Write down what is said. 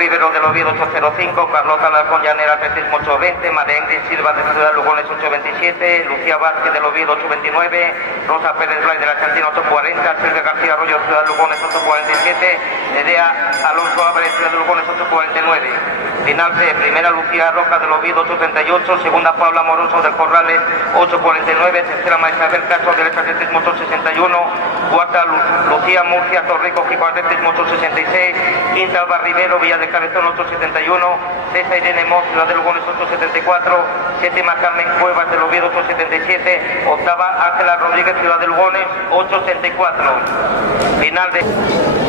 Rivero del Oviedo 805, Carlota Alarcón Llanera 36820, María Ingrid Silva de Ciudad Lugones 827, Lucía Vázquez del Oviedo 829, Rosa Pérez Blay de la Santina 840, Silvia García Arroyo Ciudad Lugones 847, Edea Alonso Álvarez Ciudad Lugones 849. Final C, primera Lucía Roca del Oviedo 838, segunda Paula Moroso del Corrales 849, tercera Maisabel Castro del Atletismo 861, cuarta Lucía Murcia Torrico Equipo Atletismo 866, quinta Alba Rivero Villa de Cabezón 871, sexta Irene Mos Ciudad de Lugones 874, séptima Carmen Cuevas del Oviedo 877, octava Ángela Rodríguez Ciudad de Lugones 864. Final de...